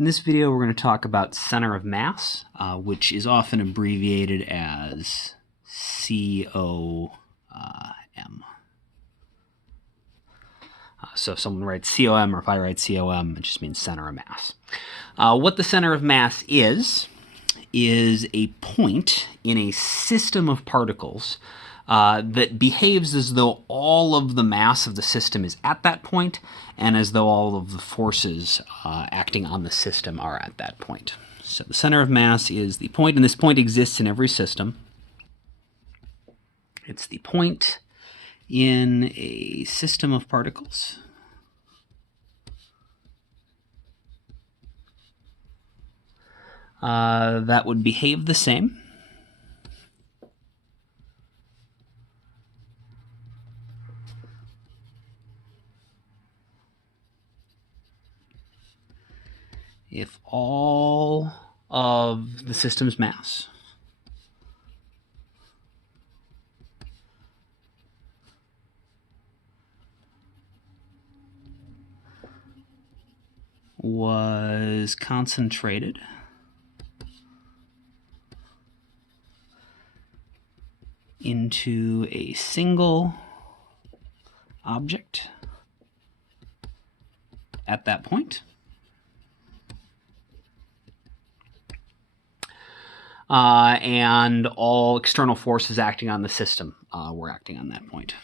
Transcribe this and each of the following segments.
In this video, we're going to talk about center of mass, which is often abbreviated as COM. So if someone writes COM, or if I write COM, it just means center of mass. What the center of mass is a point in a system of particles that behaves as though all of the mass of the system is at that point, and as though all of the forces acting on the system are at that point. So the center of mass is the point, and this point exists in every system. It's the point in a system of particles that would behave the same if all of the system's mass was concentrated into a single object at that point. And all external forces acting on the system were acting on that point.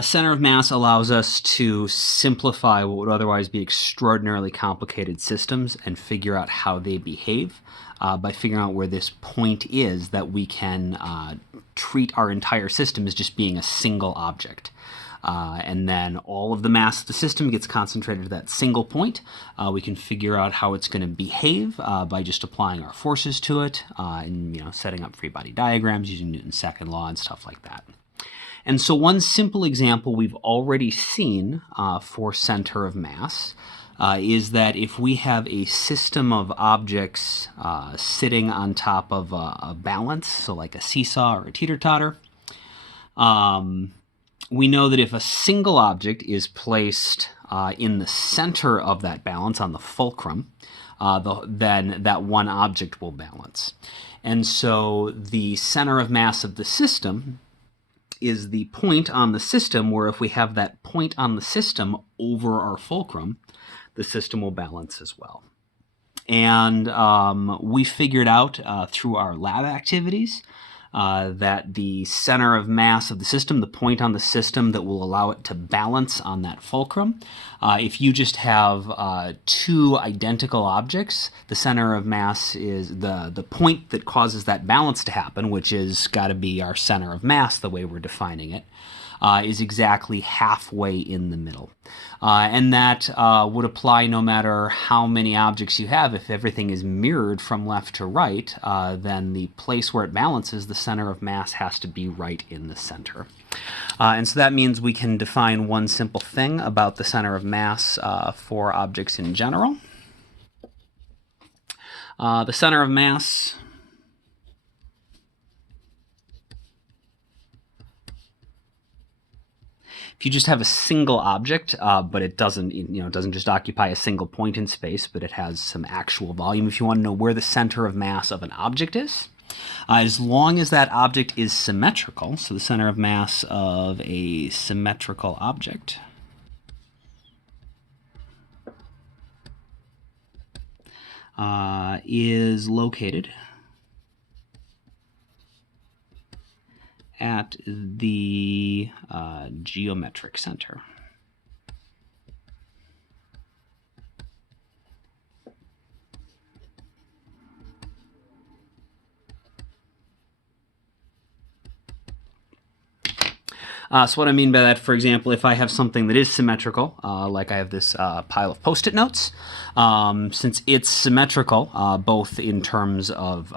Center of mass allows us to simplify what would otherwise be extraordinarily complicated systems and figure out how they behave by figuring out where this point is, that we can treat our entire system as just being a single object. And then all of the mass of the system gets concentrated at that single point. We can figure out how it's going to behave by just applying our forces to it and setting up free body diagrams using Newton's second law and stuff like that. And so one simple example we've already seen for center of mass is that if we have a system of objects sitting on top of a balance, so like a seesaw or a teeter-totter, we know that if a single object is placed in the center of that balance, on the fulcrum, then that one object will balance. And so the center of mass of the system is the point on the system, where if we have that point on the system over our fulcrum, the system will balance as well. And we figured out through our lab activities that the center of mass of the system, the point on the system that will allow it to balance on that fulcrum, if you just have two identical objects, the center of mass is the point that causes that balance to happen, which is got to be our center of mass, the way we're defining it, is exactly halfway in the middle. And that would apply no matter how many objects you have. If everything is mirrored from left to right, then the place where it balances, the center of mass, has to be right in the center. And so that means we can define one simple thing about the center of mass for objects in general. The center of mass if you just have a single object, but it doesn't, it doesn't just occupy a single point in space, but it has some actual volume. If you want to know where the center of mass of an object is, as long as that object is symmetrical, so the center of mass of a symmetrical object is located at the geometric center. So what I mean by that, for example, if I have something that is symmetrical, like I have this pile of Post-it notes, since it's symmetrical, both in terms of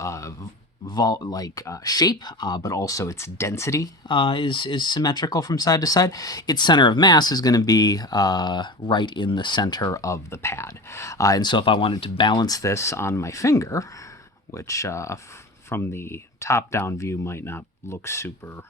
shape, but also its density is symmetrical from side to side. Its center of mass is going to be right in the center of the pad. And so if I wanted to balance this on my finger, which from the top-down view might not look super...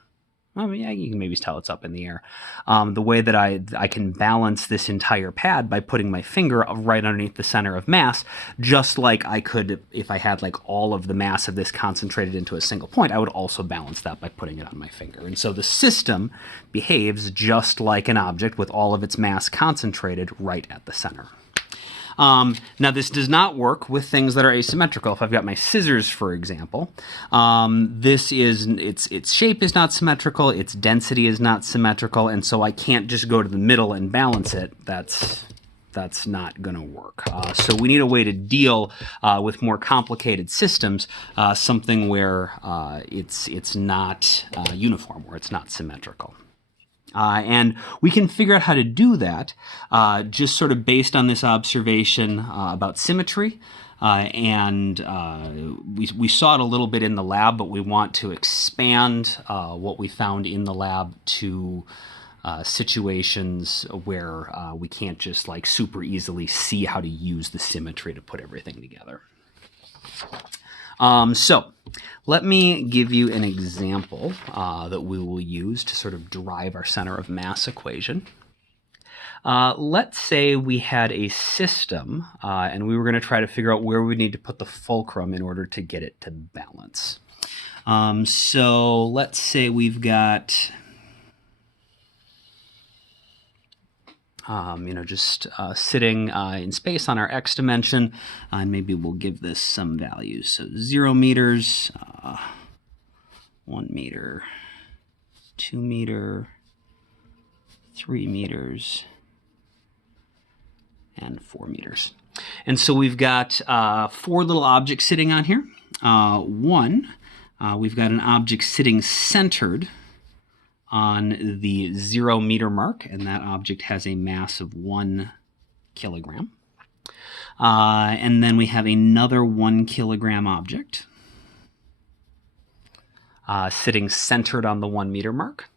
Well, yeah, you can maybe tell it's up in the air. The way that I can balance this entire pad by putting my finger right underneath the center of mass, just like I could if I had like all of the mass of this concentrated into a single point, I would also balance that by putting it on my finger. And so the system behaves just like an object with all of its mass concentrated right at the center. Now, this does not work with things that are asymmetrical. If I've got my scissors, for example, its shape is not symmetrical, its density is not symmetrical, and so I can't just go to the middle and balance it. That's not going to work. So we need a way to deal with more complicated systems, something where it's not uniform, where it's not symmetrical. And we can figure out how to do that just sort of based on this observation about symmetry. We saw it a little bit in the lab, but we want to expand what we found in the lab to situations where we can't just like super easily see how to use the symmetry to put everything together. So let me give you an example that we will use to sort of derive our center of mass equation. Let's say we had a system and we were going to try to figure out where we need to put the fulcrum in order to get it to balance. So let's say we've got just sitting in space on our x dimension, and maybe we'll give this some values. So 0 meters, 1 meter, 2 meter, 3 meters, and 4 meters. And so we've got 4 little objects sitting on here. We've got an object sitting centered on the 0 meter mark, and that object has a mass of 1 kilogram. And then we have another 1 kilogram object sitting centered on the 1 meter mark.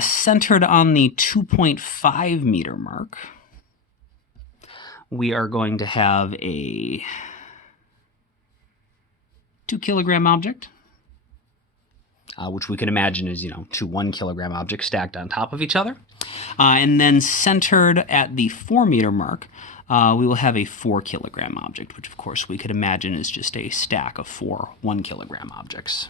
Centered on the 2.5 meter mark, we are going to have a 2 kilogram object. Which we can imagine is, 2 1 kilogram objects stacked on top of each other. And then centered at the 4 meter mark, we will have a 4 kilogram object, which of course we could imagine is just a stack of 4 1 kilogram objects.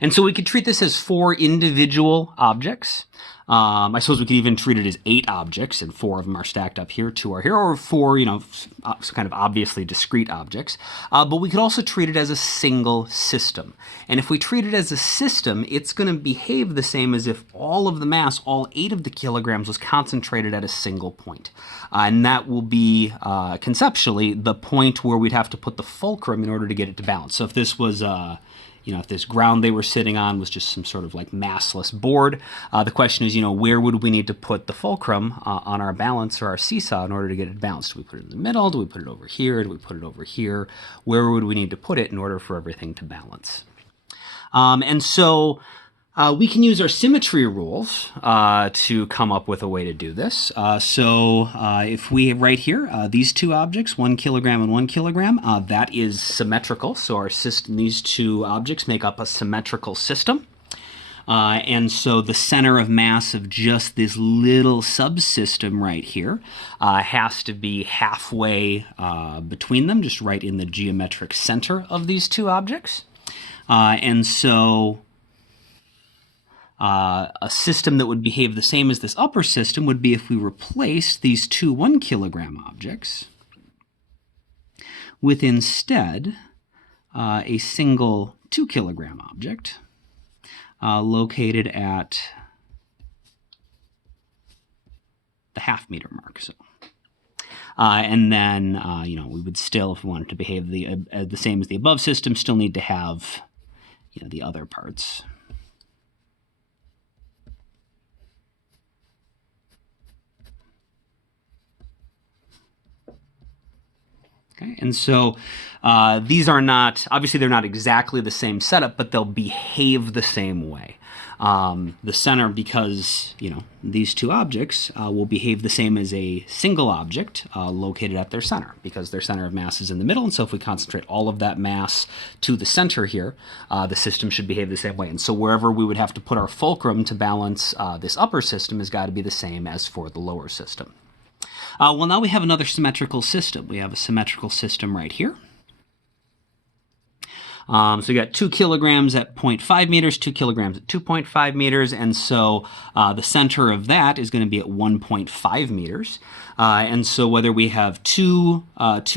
And so we could treat this as 4 individual objects. I suppose we could even treat it as 8 objects, and 4 of them are stacked up here, 2 are here, or 4, kind of obviously discrete objects. But we could also treat it as a single system. And if we treat it as a system, it's going to behave the same as if all of the mass, all 8 of the kilograms, was concentrated at a single point. And that will be, conceptually, the point where we'd have to put the fulcrum in order to get it to balance. So if this was... if this ground they were sitting on was just some sort of like massless board, the question is, where would we need to put the fulcrum on our balance or our seesaw in order to get it balanced? Do we put it in the middle? Do we put it over here? Do we put it over here? Where would we need to put it in order for everything to balance? And so we can use our symmetry rules to come up with a way to do this. If we right here, these 2 objects, 1 kilogram and 1 kilogram, that is symmetrical. So our system, these 2 objects make up a symmetrical system. And so the center of mass of just this little subsystem right here has to be halfway between them, just right in the geometric center of these 2 objects. A system that would behave the same as this upper system would be if we replaced these 2 1 kilogram objects with instead a single 2 kilogram object located at the half meter mark. So, and then we would still, if we wanted to behave the same as the above system, still need to have the other parts. Okay, and so these are not, obviously they're not exactly the same setup, but they'll behave the same way. The center, because, these two objects will behave the same as a single object located at their center, because their center of mass is in the middle, and so if we concentrate all of that mass to the center here, the system should behave the same way. And so wherever we would have to put our fulcrum to balance this upper system has got to be the same as for the lower system. Well, now we have another symmetrical system. We have a symmetrical system right here. So we got 2 kilograms at 0.5 meters, 2 kilograms at 2.5 meters, and so the center of that is going to be at 1.5 meters. And so whether we have two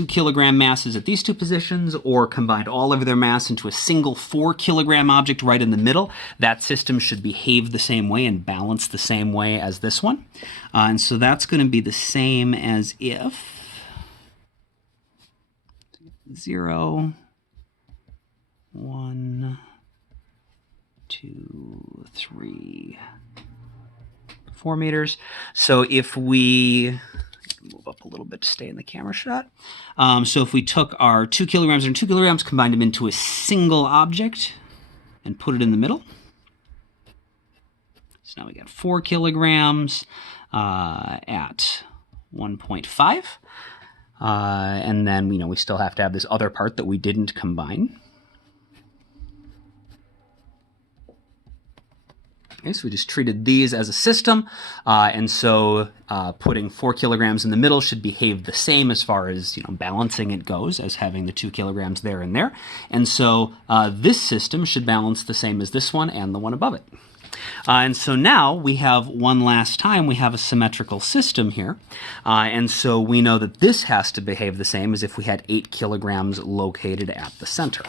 kilogram masses at these two positions or combined all of their mass into a single 4 kilogram object right in the middle, that system should behave the same way and balance the same way as this one. And so that's going to be the same as if 0, 1, 2, 3, 4 meters. So if we move up a little bit to stay in the camera shot. So if we took our 2 kilograms and 2 kilograms, combined them into a single object, and put it in the middle. So now we got 4 kilograms at 1.5. And then, we still have to have this other part that we didn't combine. Okay, so we just treated these as a system, and so putting 4 kilograms in the middle should behave the same as far as balancing it goes as having the 2 kilograms there and there. And so this system should balance the same as this one and the one above it. And so now we have one last time, we have a symmetrical system here. And so we know that this has to behave the same as if we had 8 kilograms located at the center.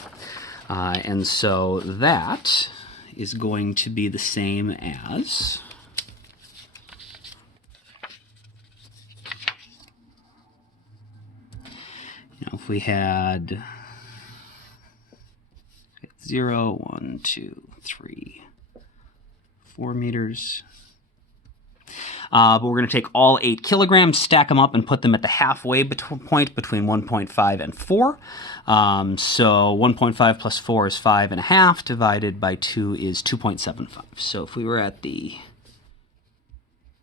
And so that is going to be the same as if we had 0, 1, 2, 3, 4 meters. But we're going to take all 8 kilograms, stack them up, and put them at the halfway point between 1.5 and 4. So 1.5 plus 4 is 5.5, divided by 2 is 2.75. So if we were at the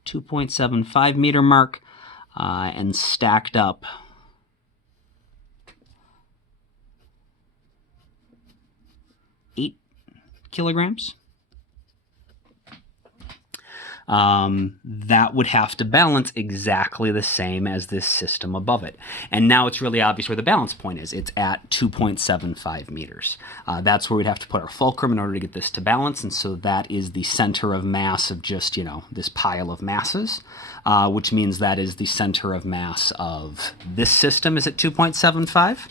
2.75 meter mark and stacked up eight kilograms, that would have to balance exactly the same as this system above it. And now it's really obvious where the balance point is. It's at 2.75 meters. That's where we'd have to put our fulcrum in order to get this to balance, and so that is the center of mass of just, this pile of masses, which means that is the center of mass of this system is at 2.75.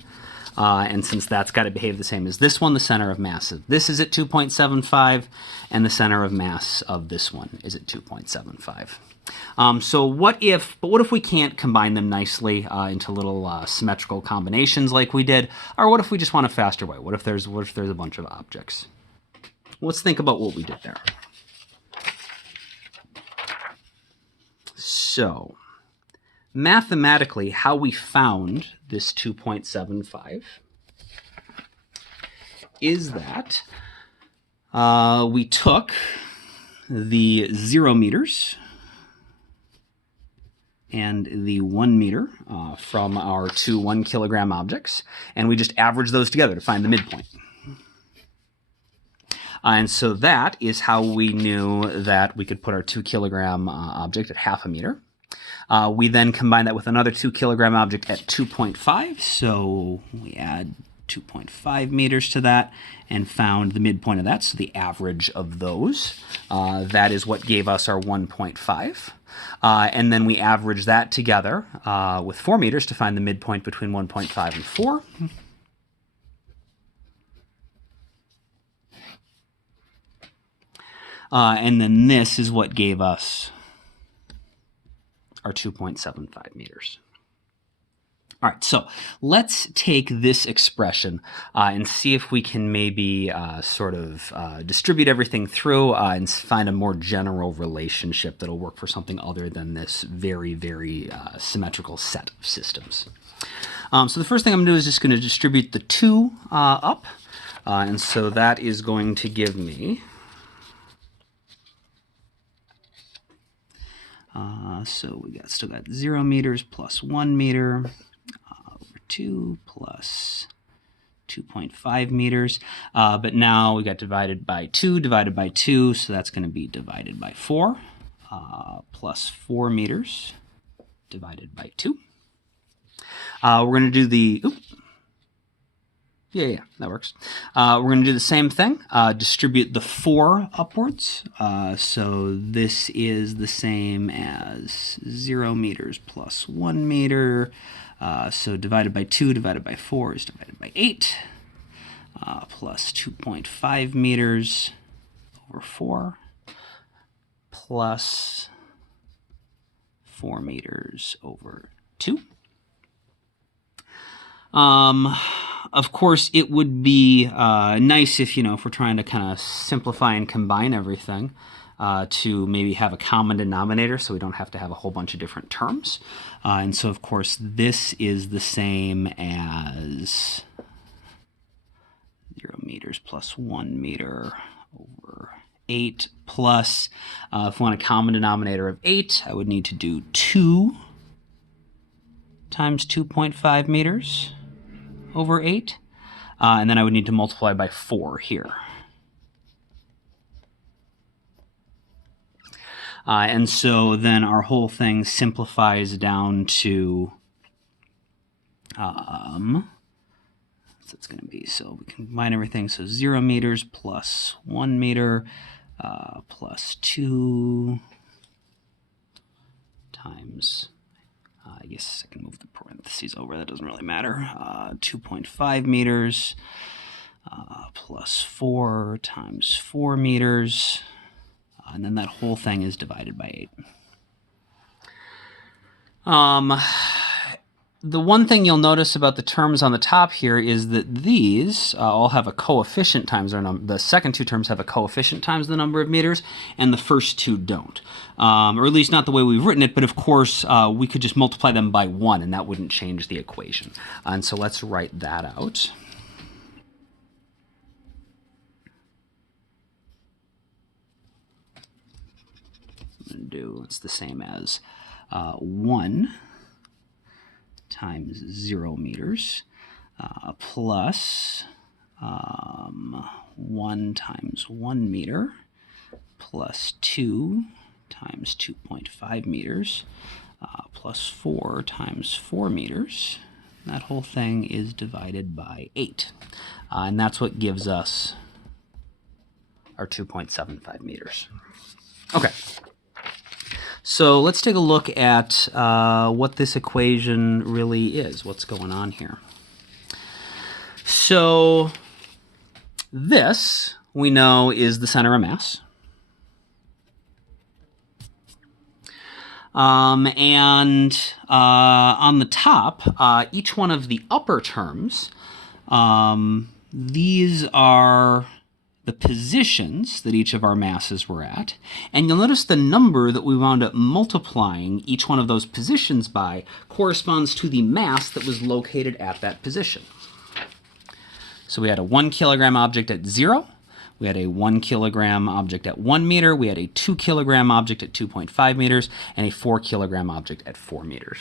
And since that's got to behave the same as this one, the center of mass of this is at 2.75, and the center of mass of this one is at 2.75. So what if we can't combine them nicely into little symmetrical combinations like we did? Or what if we just want a faster way? What if there's a bunch of objects? Let's think about what we did there. So mathematically, how we found this 2.75 is that we took the 0 meters and the 1 meter from our two 1 kilogram objects, and we just averaged those together to find the midpoint. And so that is how we knew that we could put our 2 kilogram object at half a meter. We then combine that with another 2 kilogram object at 2.5, so we add 2.5 meters to that and found the midpoint of that, so the average of those. That is what gave us our 1.5. And then we average that together with 4 meters to find the midpoint between 1.5 and 4. And then this is what gave us our 2.75 meters. All right, so let's take this expression and see if we can maybe distribute everything through and find a more general relationship that'll work for something other than this very, very symmetrical set of systems. So the first thing I'm going to do is just going to distribute the 2 up. And so that is going to give me, so we still got 0 meters plus 1 meter over 2 plus 2.5 meters. But now we got divided by 2, so that's going to be divided by 4, plus 4 meters divided by 2. We're going to do the, yeah, that works. We're going to do the same thing, distribute the 4 upwards. So this is the same as 0 meters plus 1 meter. So divided by 2 divided by 4 is divided by 8, plus 2.5 meters over 4, plus 4 meters over 2. Of course, it would be nice if, if we're trying to kind of simplify and combine everything, to maybe have a common denominator so we don't have to have a whole bunch of different terms. And so, of course, this is the same as 0 meters plus 1 meter over 8 plus, if we want a common denominator of 8, I would need to do 2 times 2.5 meters over 8, and then I would need to multiply by 4 here. And so then our whole thing simplifies down to, so it's going to be, so we can combine everything, so 0 meters plus 1 meter plus 2 times, I guess I can move the parentheses over, that doesn't really matter, 2.5 meters plus 4 times 4 meters, and then that whole thing is divided by 8. The one thing you'll notice about the terms on the top here is that these all have a coefficient times their number. The second 2 terms have a coefficient times the number of meters, and the first 2 don't. Or at least not the way we've written it, but of course we could just multiply them by 1, and that wouldn't change the equation. And so let's write that out. It's the same as 1 times 0 meters plus 1 times 1 meter plus 2 times 2.5 meters plus 4 times 4 meters. That whole thing is divided by 8. And that's what gives us our 2.75 meters. Okay. So let's take a look at what this equation really is, what's going on here. So this, we know, is the center of mass. And on the top, each one of the upper terms, these are the positions that each of our masses were at, and you'll notice the number that we wound up multiplying each one of those positions by corresponds to the mass that was located at that position. So we had a 1 kilogram object at 0, we had a 1 kilogram object at 1 meter, we had a 2 kilogram object at 2.5 meters, and a 4 kilogram object at 4 meters.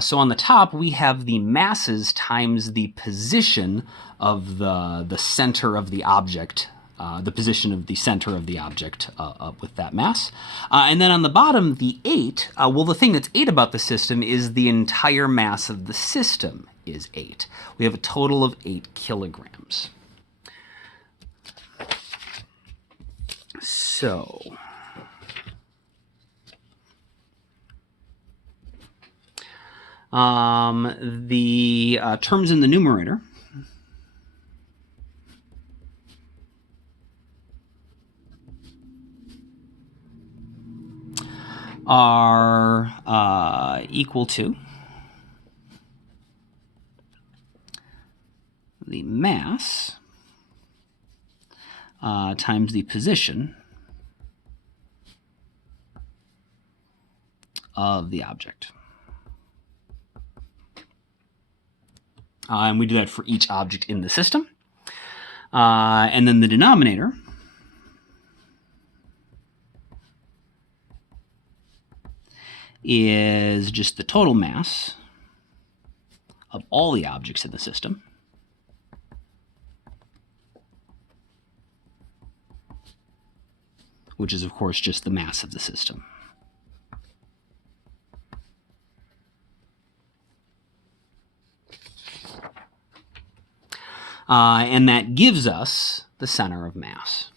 So on the top, we have the masses times the position of the center of the object, the position of the center of the object with that mass. And then on the bottom, the 8, well, the thing that's 8 about the system is the entire mass of the system is 8. We have a total of 8 kilograms. So the terms in the numerator are equal to the mass times the position of the object. And we do that for each object in the system. And then the denominator is just the total mass of all the objects in the system. Which is, of course, just the mass of the system. And that gives us the center of mass.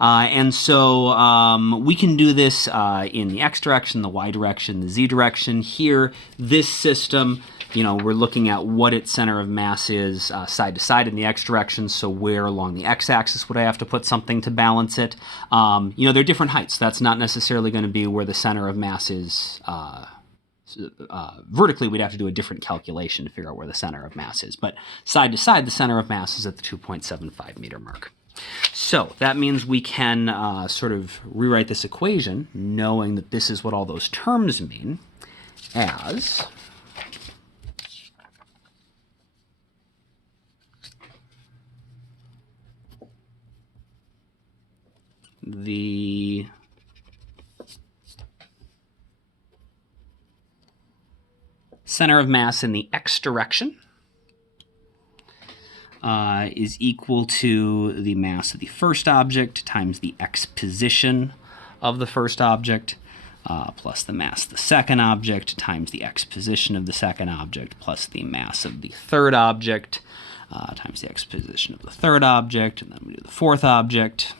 And so we can do this in the x direction, the y direction, the z direction. Here, this system, we're looking at what its center of mass is side to side in the x direction. So where along the x-axis would I have to put something to balance it? They're different heights. That's not necessarily going to be where the center of mass is. Vertically, we'd have to do a different calculation to figure out where the center of mass is. But side to side, the center of mass is at the 2.75 meter mark. So that means we can sort of rewrite this equation, knowing that this is what all those terms mean, as the center of mass in the x direction is equal to the mass of the first object times the x position of the first object plus the mass of the second object times the x position of the second object plus the mass of the third object times the x position of the third object, and then we do the fourth object.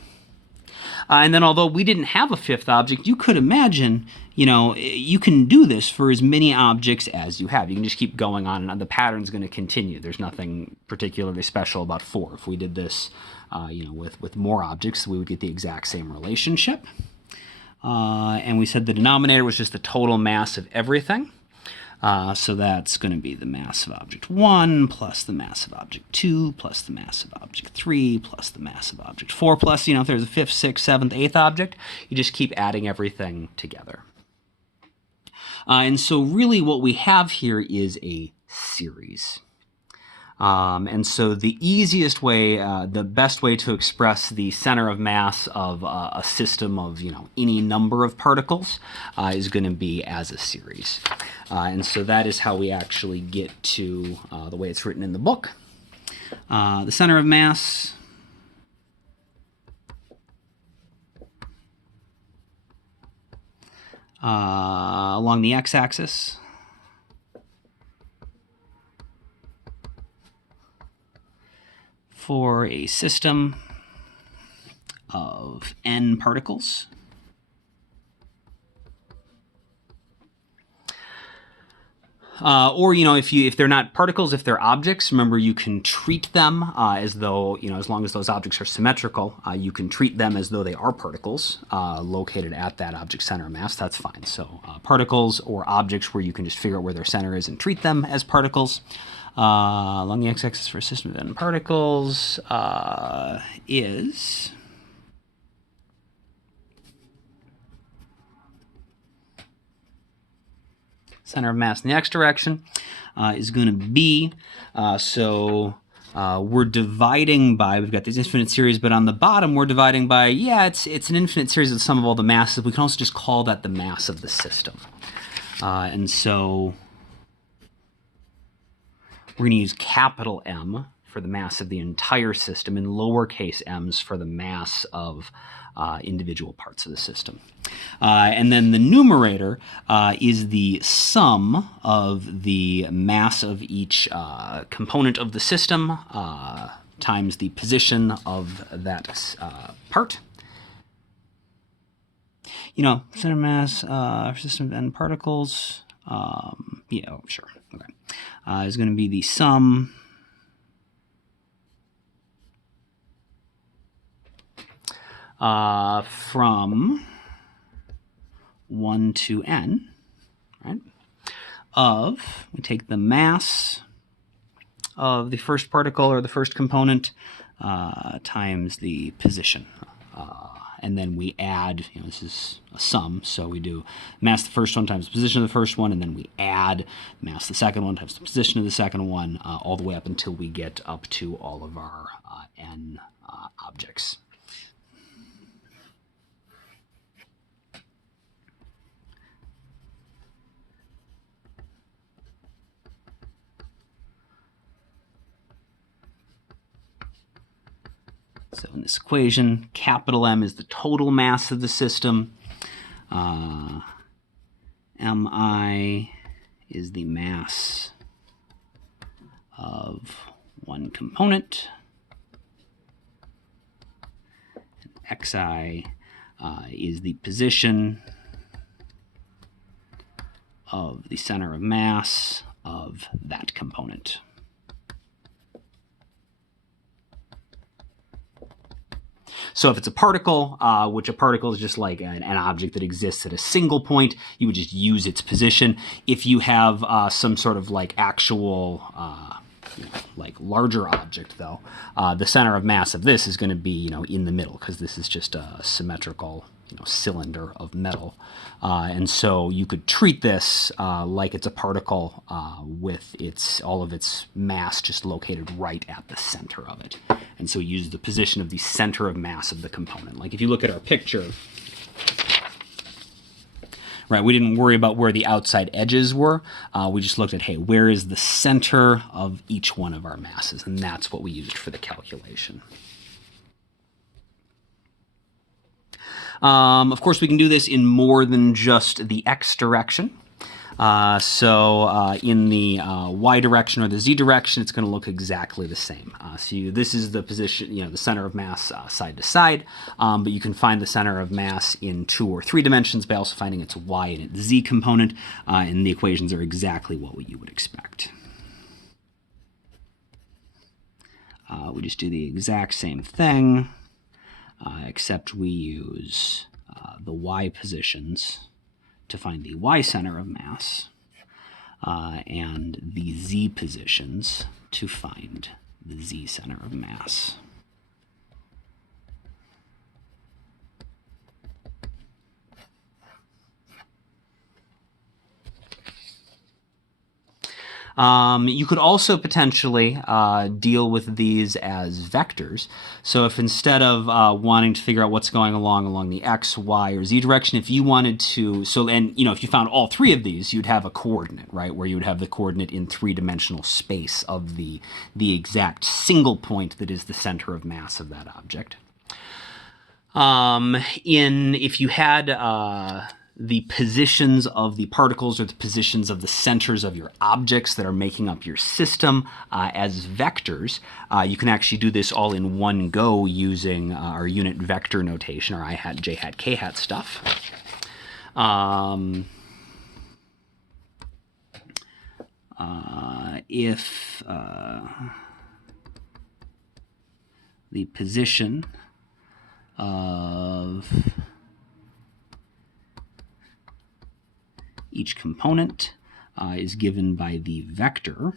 And then although we didn't have a fifth object, you could imagine, you can do this for as many objects as you have. You can just keep going on, and the pattern's going to continue. There's nothing particularly special about 4. If we did this, with more objects, we would get the exact same relationship. And we said the denominator was just the total mass of everything. So that's going to be the mass of object 1 plus the mass of object 2 plus the mass of object 3 plus the mass of object 4 plus, if there's a 5th, 6th, 7th, 8th object, you just keep adding everything together. And so really what we have here is a series. And so the easiest way, the best way to express the center of mass of a system of, any number of particles is going to be as a series. And so that is how we actually get to the way it's written in the book. The center of mass along the x-axis for a system of n particles. Or, if they're not particles, if they're objects, remember you can treat them as though, as long as those objects are symmetrical, you can treat them as though they are particles located at that object center of mass. That's fine. So particles or objects where you can just figure out where their center is and treat them as particles. Along the x-axis for a system of n particles is center of mass in the x direction is going to be, we're dividing by, we've got this infinite series, but on the bottom we're dividing by, it's an infinite series of the sum of all the masses. We can also just call that the mass of the system. And so we're going to use capital M for the mass of the entire system and lowercase m's for the mass of individual parts of the system. And then the numerator is the sum of the mass of each component of the system times the position of that part. Center mass for system of n particles, sure, okay, is going to be the sum from 1 to n, right, we take the mass of the first particle or the first component times the position and then we add, this is a sum, so we do mass the first one times the position of the first one, and then we add mass the second one times the position of the second one, all the way up until we get up to all of our n objects. So in this equation, capital M is the total mass of the system. Mi is the mass of one component. And Xi is the position of the center of mass of that component. So if it's a particle, which a particle is just like an object that exists at a single point, you would just use its position. If you have some sort of like actual, like larger object, though, the center of mass of this is going to be, in the middle, because this is just a symmetrical, cylinder of metal. And so you could treat this like it's a particle with all of its mass just located right at the center of it. And so use the position of the center of mass of the component. Like if you look at our picture, right, we didn't worry about where the outside edges were. We just looked at, hey, where is the center of each one of our masses? And that's what we used for the calculation. Of course, we can do this in more than just the x direction. So in the y direction or the z direction, it's going to look exactly the same. So this is the position, the center of mass side to side, but you can find the center of mass in 2 or 3 dimensions by also finding its y and its z component, and the equations are exactly what you would expect. We just do the exact same thing, except we use the y positions to find the y center of mass, and the z positions to find the z center of mass. You could also potentially deal with these as vectors. So if instead of wanting to figure out what's going along the x, y, or z direction, if you wanted to, if you found all 3 of these, you'd have a coordinate, right, where you would have the coordinate in 3-dimensional space of the exact single point that is the center of mass of that object. If you had the positions of the particles or the positions of the centers of your objects that are making up your system as vectors, you can actually do this all in one go using our unit vector notation, our I hat, j hat, k hat stuff. If the position of each component is given by the vector,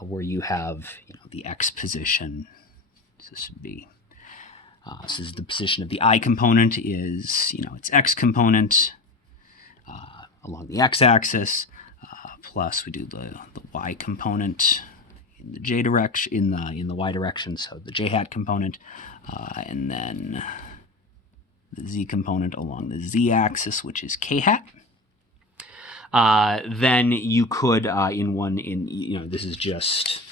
where you have the x position. So this would be this is the position of the I component is its x component along the x-axis, plus we do the y component in the j direction in the y direction, so the j hat component, and then the z component along the z-axis, which is k hat. Then you could, this is just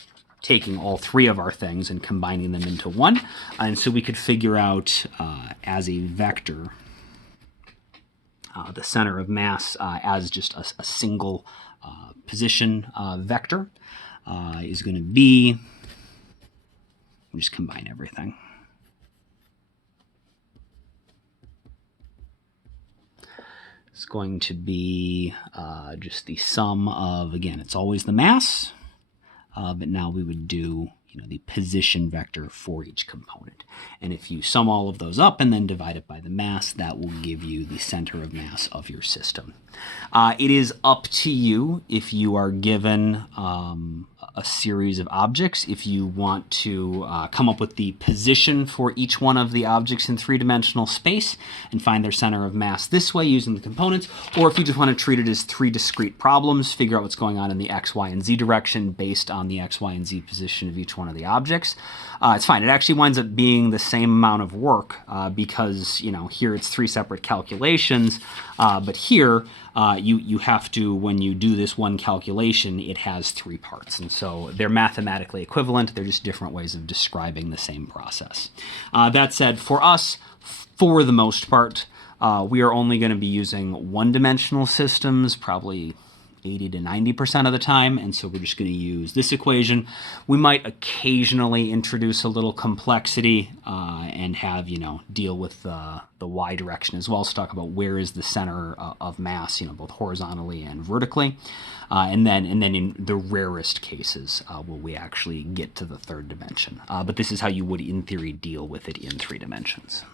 taking all 3 of our things and combining them into one. And so we could figure out as a vector the center of mass as just a single position vector is going to be, we'll just combine everything. It's going to be just the sum of, again, it's always the mass, but now we would do the position vector for each component. And if you sum all of those up and then divide it by the mass, that will give you the center of mass of your system. It is up to you if you are given a series of objects. If you want to come up with the position for each one of the objects in three-dimensional space and find their center of mass this way using the components, or if you just want to treat it as three discrete problems, figure out what's going on in the x, y, and z direction based on the x, y, and z position of each one of the objects, it's fine. It actually winds up being the same amount of work because, here it's three separate calculations, but here you have to, when you do this one calculation, it has three parts. And so they're mathematically equivalent. They're just different ways of describing the same process. That said, for us, for the most part, we are only going to be using one-dimensional systems, probably 80 to 90% of the time, and so we're just going to use this equation. We might occasionally introduce a little complexity and have, deal with the y direction as well, so talk about where is the center of mass, both horizontally and vertically. And then in the rarest cases will we actually get to the third dimension. But this is how you would, in theory, deal with it in 3 dimensions.